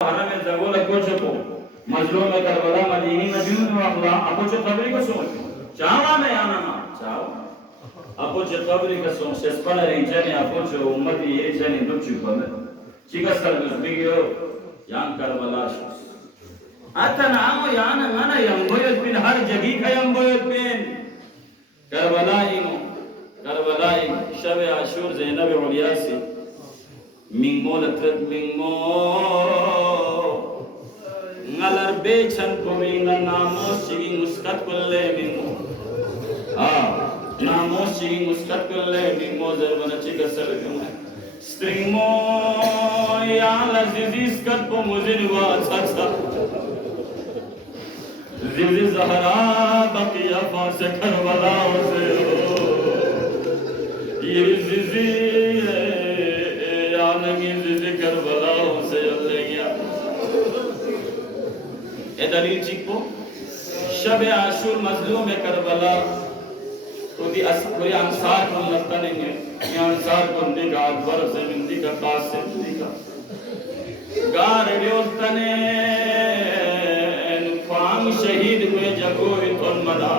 Hana में जगोल अकोच को मजलूम में करबला मदीनी नबी में अल्लाह अकोच तबरी का सोच चावा में आना ना चाव अकोच तबरी का सोच सेस्पना रेंजने अकोच उम्मती ये जने दुख चुपने चिका सर्विस बिगियो यान करबला आता नामो यान माना यंबोयत बिन हर जगह का यंबोयत बिन करबला शब आशूर Zainab उलियासी मिंगमो लत्रत मिंगमो ngalar bechan kominga namos chigi muskat kolle mingo namos chigi muskat kolle mingo zarbana chiga salgama stringmo ya la zizis kat po muzin wa atsa zizi zahra baqiya fa se karbala se ye zizi ya nagi zizi karbala se alle gya दलील Chico शब आशूर मजलूम Karbala कोई अंसार को लगता नहीं है ये अंसार को देखा अकबर से हिंदी का पास से हिंदी का गार्डियों तने फांग शहीद हुए जगो इतों मना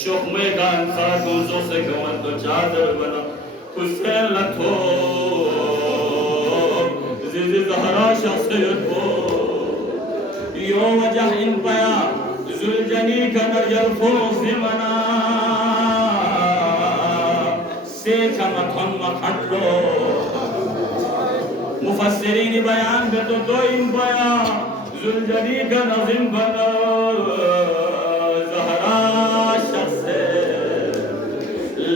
शोक में का अंसार गुंजों से गवन तो चादर बना हुसैन लथो जिज़ ज़हरा शख्सियत को यो वजह इन पया जुलजनी का नजर फोस मना से कमथन मखलो मुफस्सिरीन बयान बेतो तो इन पया जुलजनी का नज़िम बना ज़हरा शख्स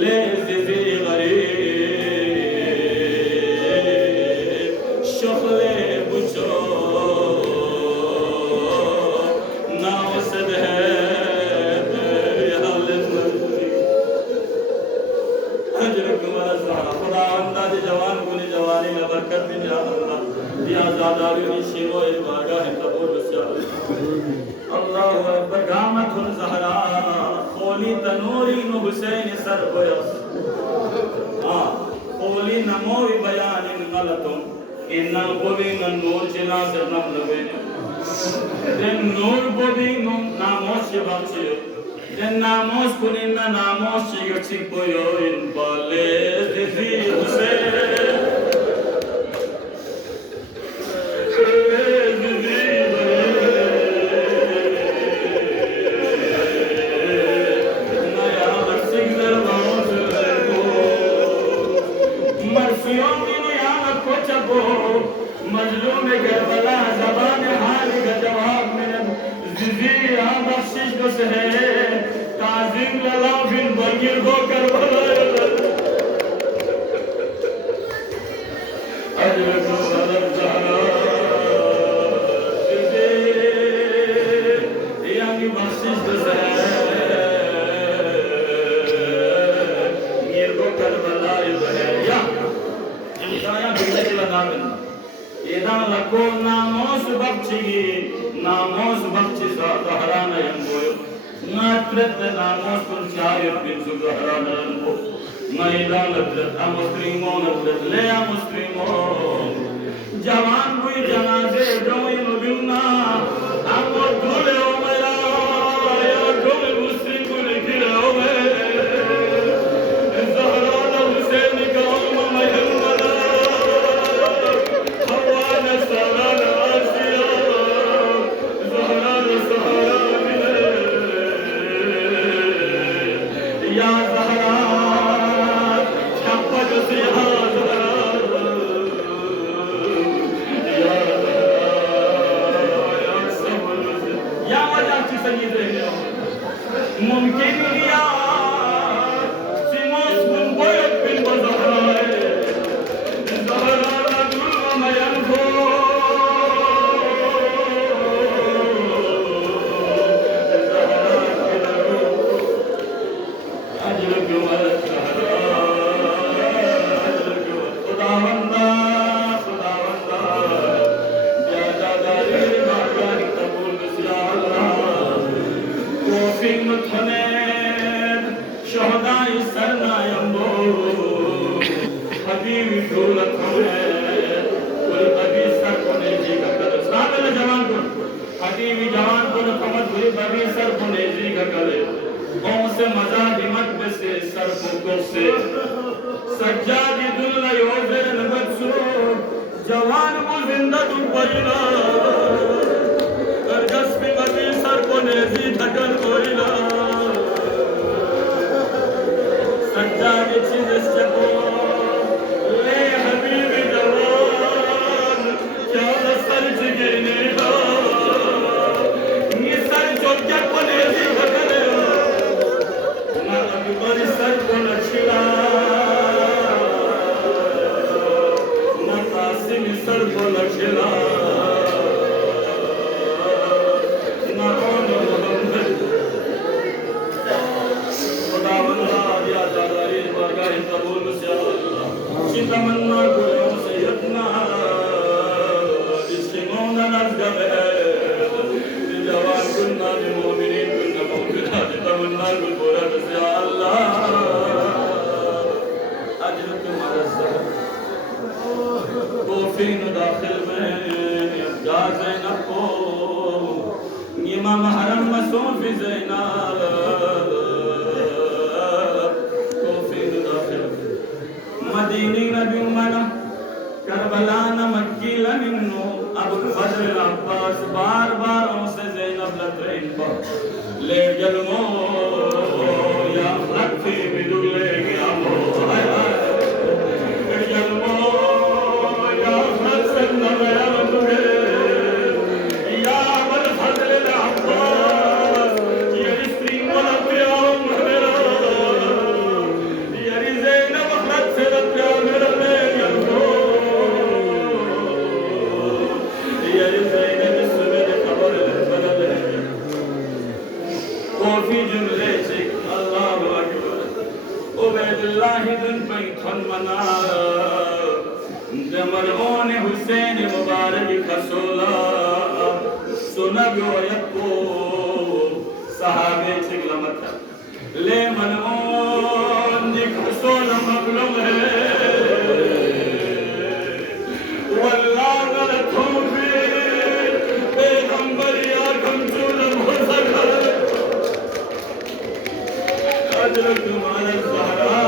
ले ज़िज़ी गरीब शुक्ले बुचो जवान गुनी जवानी में बरकत भी या अल्लाह दिया ज़ादारी शिरो ए बागा है कबूल से अल्लाह अकबर गामत हुन ज़हरा खोली तनूरी नु हुसैन सर बयस खोली नमोई बयान इन गलतों इन्ना बोली न नूर जिला से नम लगे den nur boding namos ye bachio den namos kuninna namos ye chipoyo in bale dizi se मजलूम करबला ज़बान हाल का जवाब में ज़िज़ी बख्शिश को से ताज़ीम लला बिन बगीर को करबला अजर को सदर ज़हरा ज़िज़ी यांगी बख्शिश को से गिर को करबला या इंशाया बिल्ले के लगान इधर लको नामोस बख्शी ज़हरा नयंबोयो नात्रत नामोस पर चाय बिन ज़हरा नयंबो मैदा लत्रत अमुस्लिमों लत्रत ले अमुस्लिमों जवान हुई जनाज़े डोई मुबिना अमो दूले ओ मेरा या डोई मुस्लिम को लिखिले ओ ज़हरा न हुसैन का मुमकिन लिया सिमोस बुन बोयत बिन ज़हरा ज़हरा रजुल मयन को अजर गुमर खुदावंदा ज्यादा दारी मागारी कबूल से अल्लाह तौफीक मत हमें बीवी जवान को कमत हुई बगी सर को नेजी का करे कौन से मजा हिम्मत में से सर को से सज्जादी दुल्ला योजे नबत सो जवान को जिंदा तू परिला करजस भी बगी सर को नेजी ठकन कोइला सज्जादी चीज़ चको ले हबीबी जवान क्या सर जगने दाखिल में जा ज़ैनब को इमाम हरम मसूद भी ज़ैनब तौफीक दाखिल मदीनी नबी मना करबला न मक्की लमिन्नो अब फजल अब्बास बार बार उनसे ज़ैनब लतरीन पर ले जलमो या रखी बिदुले गया मो जमरओन हुसैन मुबारक खसोला सुनबो यको सहाबे चिगलमत ले मनओन दी खसोला मगलम है वल्लाह गलतों पे पैगंबर या कंजूल मुसका अजर तुम्हारा सहारा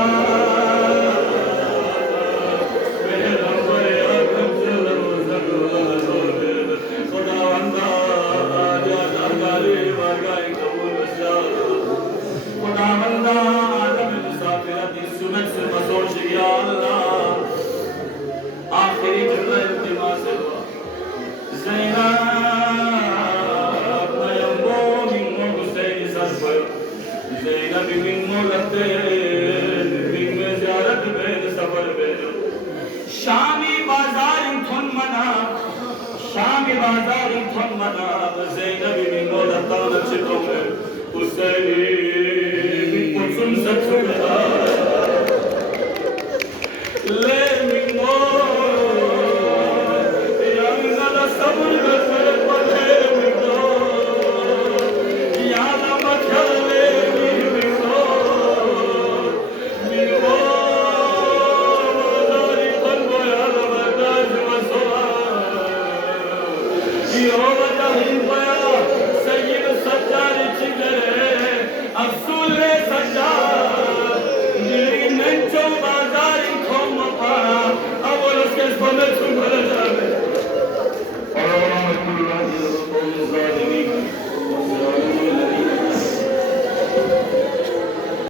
शामी बाजार थन मना ज़ैनब बिन मौलता नचितो में हुसैनी बिन कुसुम सचुदा ले मिंगो यांगल सबुल गसर पले मिंगो याद मचले मिंगो मिंगो सज्जाद